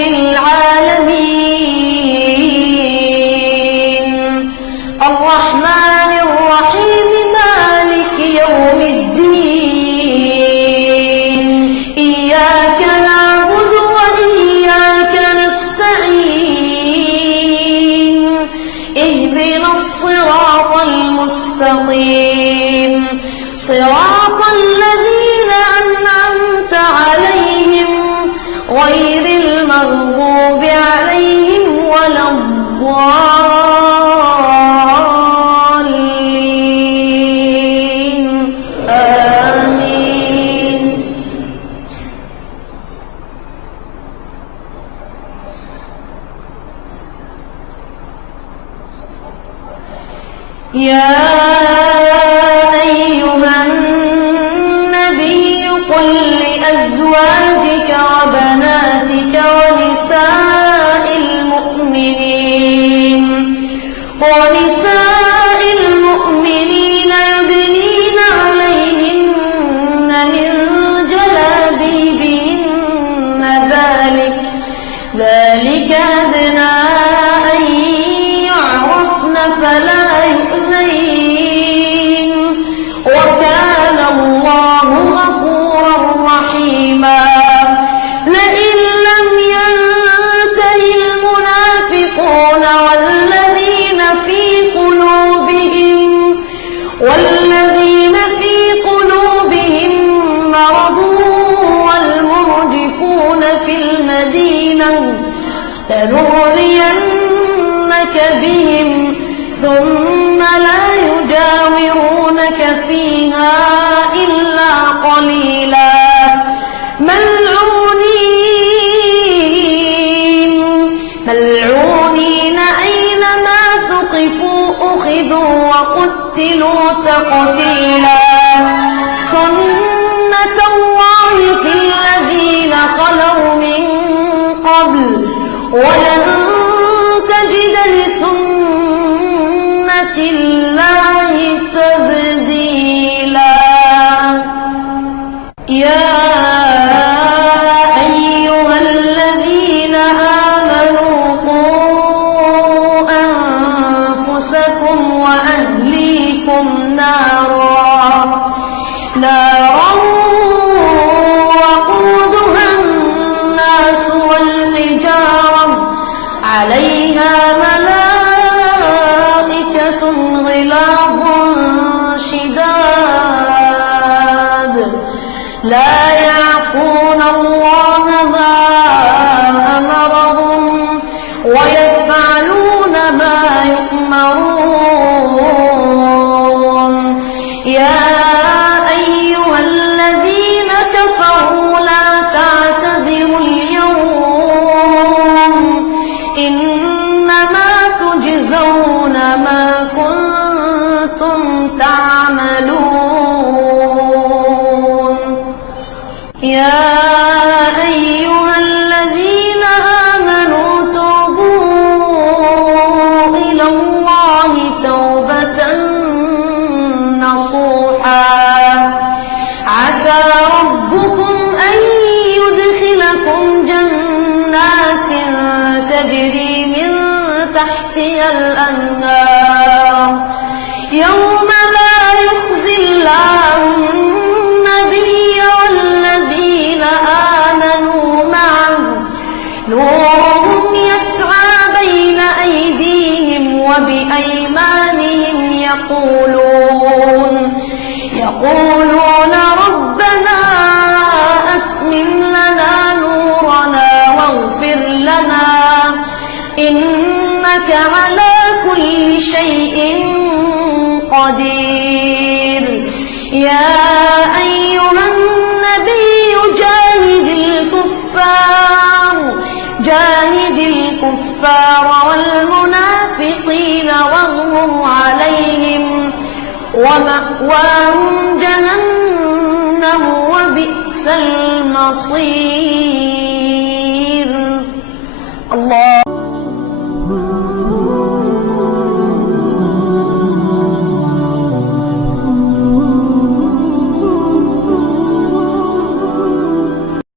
العالمين الرحمن الرحيم مالك يوم الدين إياك نعبد وإياك نستعين اهدنا الصراط المستقيم صراط الذين أنعمت عليهم غير المغضوب عليهم ولا الضالين آمين يا أيها النبي قل لأزواجك وبناتك ونساء المؤمنين يدنين عليهن من جلابيبهن ذلك أدنى أن يعرفن فلا يؤذين وكان الله غفورا رحيما لئن لم ينته المنافقون والذين في قلوبهم مرض والمرجفون في المدينة لنغرينك بهم ثم لا يجاورونك فيها إلا قليلا ملعونين أينما ثقفوا أخذوا وقتلوا تقتيلا سنة الله في الذين خلوا من قبل ولن تجد لسنة الله تبديلا يا أيها الذين آمنوا قوا أنفسكم وأهليكم نارا وقودها الناس والحجارة عليها ملائكة غلاظ شداد لا يعصون الله ما أمرهم ويفعلون ما يؤمرون يا أيها الذين كفروا لا تعتذروا اليوم إنما تجزون ما كنتم تعملون يا أيها الذين آمنوا توبوا إلى الله توبة نصوحا عسى ربكم أن يدخلكم جنات تجري من تحتها الأنهار يوم لا يخزي الله النبي والذين آمنوا معه نورهم يسعى بين أيديهم وبأيمانهم يقولون ربنا أتمم لنا نورنا واغفر لنا إنك على كل شيء قدير يا أيها النبي جاهد الكفار والمنافقين واغلظ عليهم ومأواهم جهنم وبئس المصير.